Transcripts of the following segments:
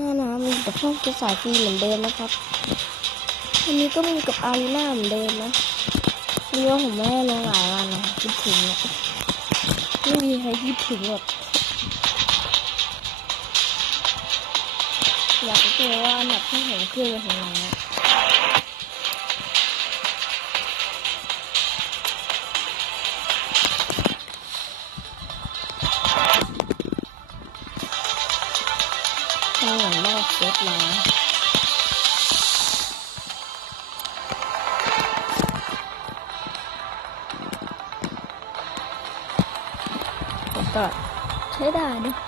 หน้านะมีกับห้องจะสายฟรีเหมือนเดิมนะครับ อันนี้ก็มีกับอารีนาเหมือนเดิมนะวันนี้ว่าผมไม่ได้ลงหลายวันนะคิดถึงเนี่ยไม่มีใครคิดถึงหรอกอยากจะเจอว่าอันดับที่ผมขึ้นเปถึงไหน เซตแล้ว ก็ใช้ได้นะ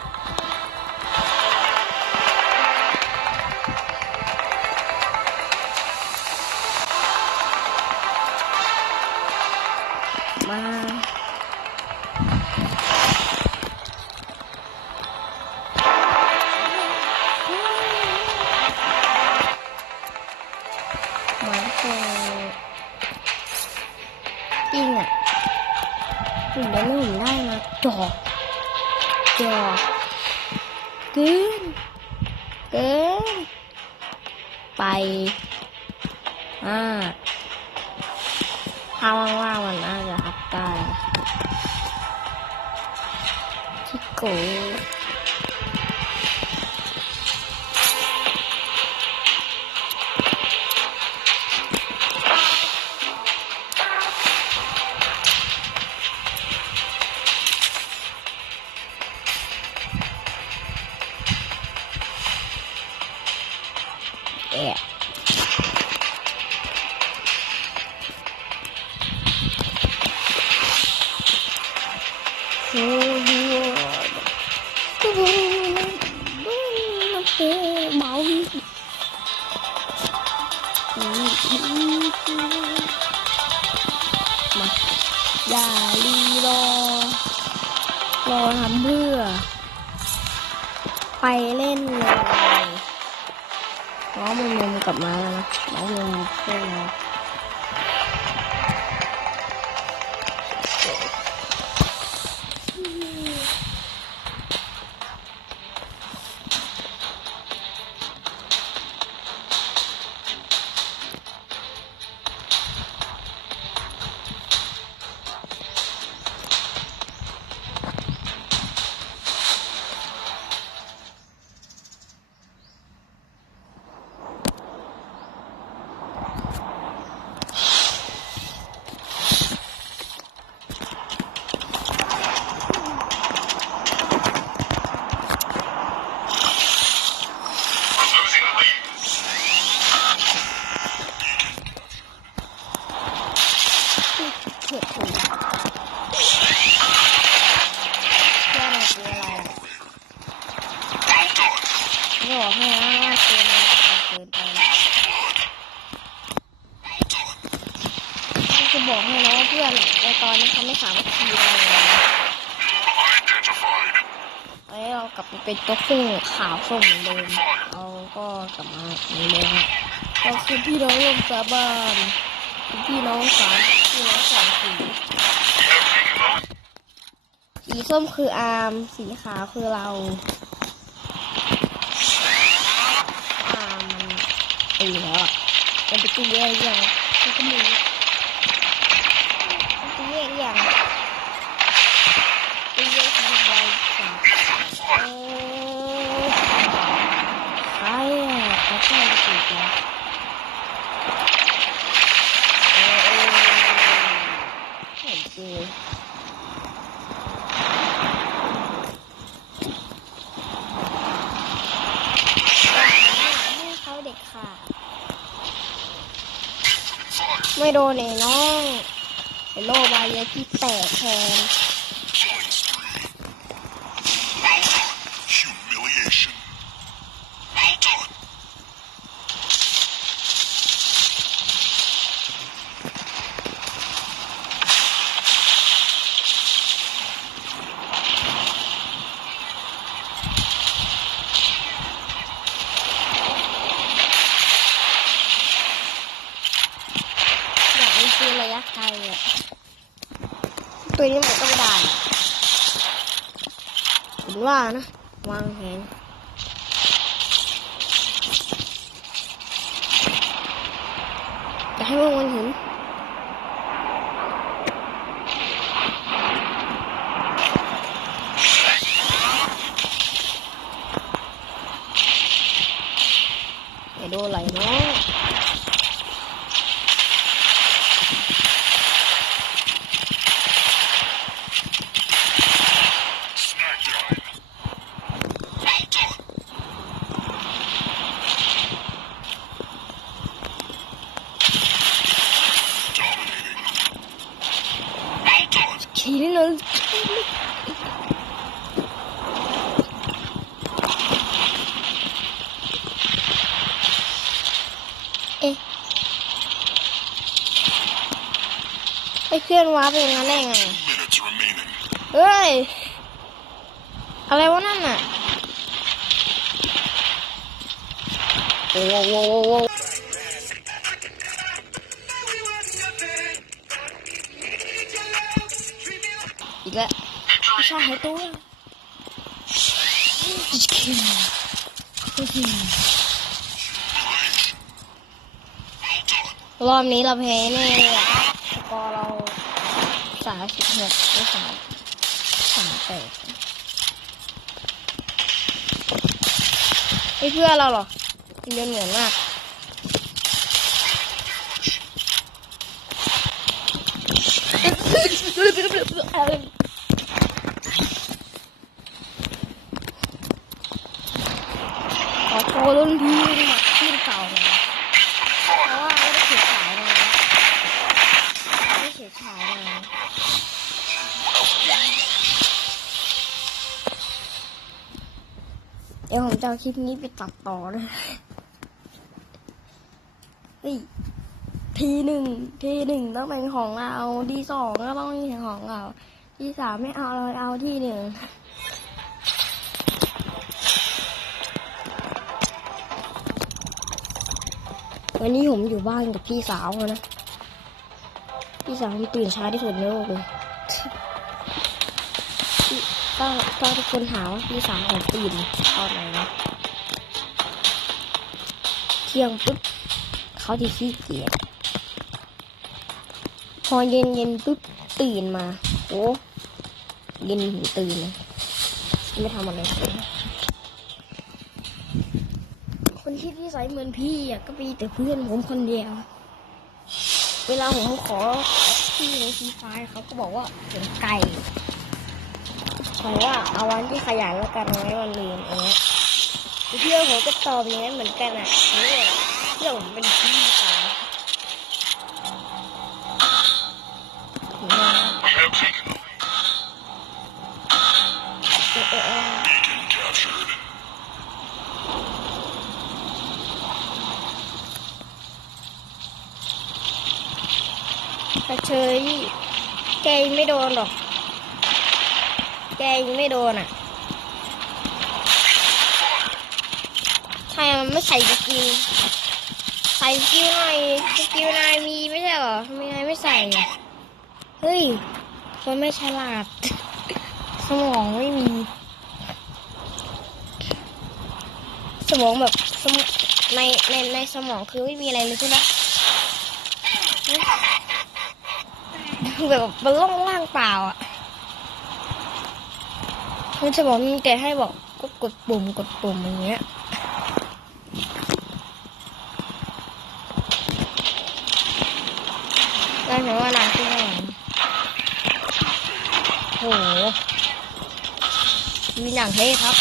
เกินเกินไปอ่าถ้าว่างๆมันน่าจะอัพได้ชิโก ไปเล่นเลยน้องมุมมุมกลับมาแล้วนะน้องมุมเพื่อน บอกให้นะว่าเกินมันเกินไปจะบอกให้นะว่าเพื่อนในตอนนี้เขาไม่สามารถทีเลยไอ้เรากลับไปเป็นตัวคู่ขาวส้มเหมือนเดิมเราก็กลับมาเหมือนเดิมก็คือพี่น้องร่วมสาบานพี่น้องสามพี่น้องสามสีสีส้มคืออาร์มสีขาวคือเราร์มมันตีแล้วอะ มันไปตีแย่ยังมันก็มีมันตีแย่ยังตีแย่ยังไงจ้ะเออใครอะเขาใกล้จะติดแล้วเออเออเห็นเจอ ให้เขาเด็กขาดไม่ โดนไอ้น้องไอ้โลบาเลียที่แตกแทน ตัวนี้มันก็ไม่ได้ผมว่านะ วางแผนจะให้พวกวันเห็นไปดูไหลเนาะ พื่อนว้าร์ปเป็นงั้นได้ไง Minutes remaining. เฮ้ย อะไรวะนั่นน่ะโอ้โหโว้โหโว้โหอีกแล้วไม่ใช่หายตัวรอบนี้เราแพ้แน่เลยอะสกอร์เรา สามสิบหกหรือสามสามแปดไม่เพื่อเราหรอเดินเหมือนมากข เดี๋ยวผมจะเอาคลิปนี้ไปตัดต่อเลยเฮ้ยทีหนึ่งทีหนึ่งต้องเป็นของเราทีสองก็ต้องเป็นของเราทีสามไม่เอาเราเอาที่หนึ่งวันนี้ผมอยู่บ้านกับพี่สาวนะ พี่สาวตื่นช้าที่สุดในโลกเลย พี่ก็ก็ทุกคนถามว่าพี่สาวผมตื่นตอนไหนนะเที่ยงปุ๊บเขาที่ขี้เกียจพอเย็นเย็นปุ๊บตื่นมาโอ้เย็นถึงตื่นเลยไม่ทำอะไรเลยคนที่นิสัยเหมือนพี่อะก็มีแต่เพื่อนผมคนเดียว เวลาผมขอที่ในฟรีไฟเขาก็บอกว่าเป็นไก่ บอกว่าเอาวันที่ขยันแล้วกันไว้วันลืมเองเพื่อนผมก็ตอบอย่างนั้เหมือนกันอะเนี่เพื่อนผมเป็นพี่สาวเออเออเออ Beacon captured. กระเชยแกไม่โดนหรอก แกยังไม่โดนอะใช่มันไม่ใส่สกิลใส่สกิลหน่อยสกิลนายมีไม่ใช่เหรอทำไมนายไม่ใส่อะเฮ้ยคนไม่ฉลาด สมองไม่มี สมองแบบสมในในในสมองคือไม่มีอะไรเลยใช่ไหมแบบมันล่องล่างเปล่าอะ มันจะบอกมีแต่ให้บอกก็กดปุ่มกดปุ่มอย่างเงี้ยได้เห็นว่านานขึ้นแล้โหมีหนังเท่ครับ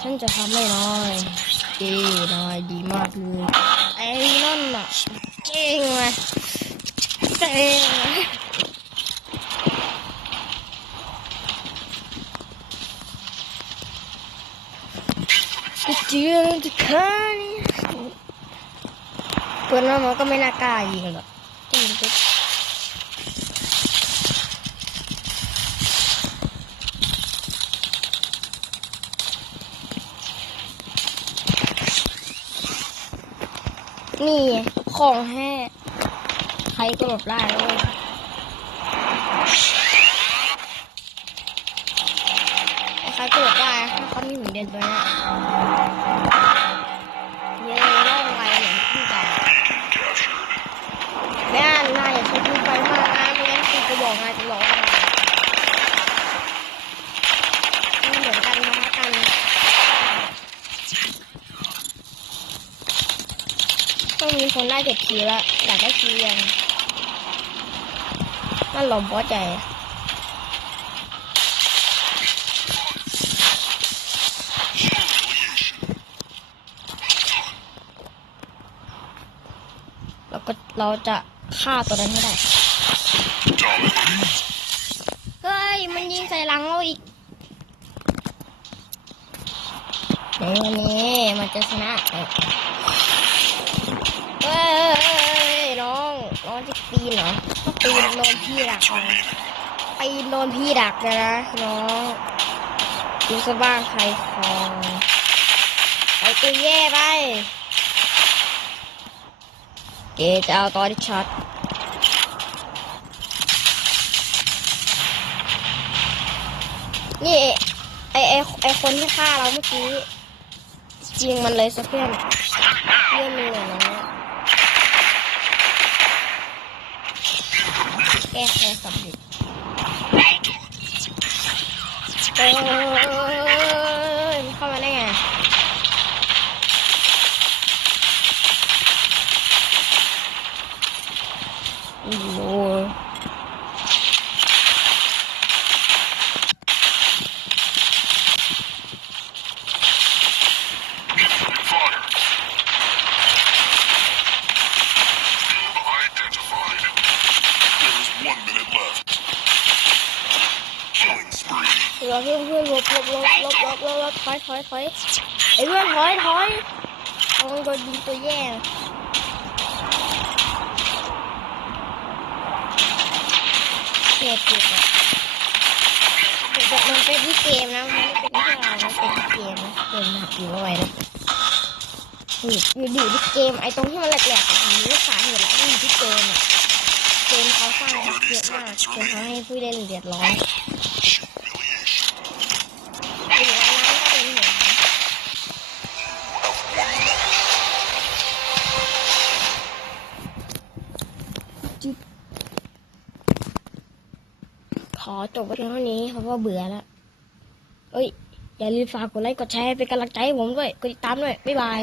ฉันจะทำไม่น้อยเอ้นายดีมากเลยไอ้นั่นน่ะ เก่งเลยเก่งเลย จะเจือจะฆ่านี่เพื่อนน้องก็ไม่น่ากล้ายิงหรอกยิงปุ๊บนี่ของแห้ใครก็หลบได้เลยใครก็หลบ ที่หมุนเดินตัวนี้เย้ล่องไวเหมือนที่กันแม่นายอย่าทุบไปมากนะไม่งั้นตีกระบอกนายจะร้องนี่เหมือนกันนะกันต้องมีคนได้เก็บทีละอยากได้ทียังนั่นหลอมพราะใจ ก็เราจะฆ่าตัวนั้นให้ได้ เฮ้ย มันยิงใส่หลังเราอีกในวันนี้มันจะชนะเฮ้ยน้องน้องจะปีนเหรอปีนโดนพี่ดักปีนโดนพี่ดักนะน้องดูซะบ้างใครคองไปตัวแย่ไป เกจะเอาตอนที่ช็อตนี่ไอไอไอคนที่ฆ่าเราเมื่อกี้ จริงมันเลยสักเพื่อนเพื่อนเลยนะแก้แค้นสำเร็จ ถอยถอยถอยไอ้เพื่อนถอยถอยเอามันโดนยิงตัวแย่เจ็บเจ็บเดี๋ยวมันเป็นที่เกมนะมันไม่เป็นที่เรานเป็นที่เกมนะเกมหนักอยู่เอาไว้นะอยู่อยู่ที่เกมไอ้ตรงที่มันแหลกๆอะผมรู้สาเหตุแล้วมันอยู่ที่เกมอะเกมเขาสร้างเยอะมากจนทำให้ผู้เล่นเดือดร้อน อจบไว้เพียงเท่านี้เพราะว่าเบื่อแล้วเอ้ย อย่าลืมฝากกดไลค์กดแชร์เป็นกำลังใจให้ผมด้วย กดติดตามด้วย บ๊ายบาย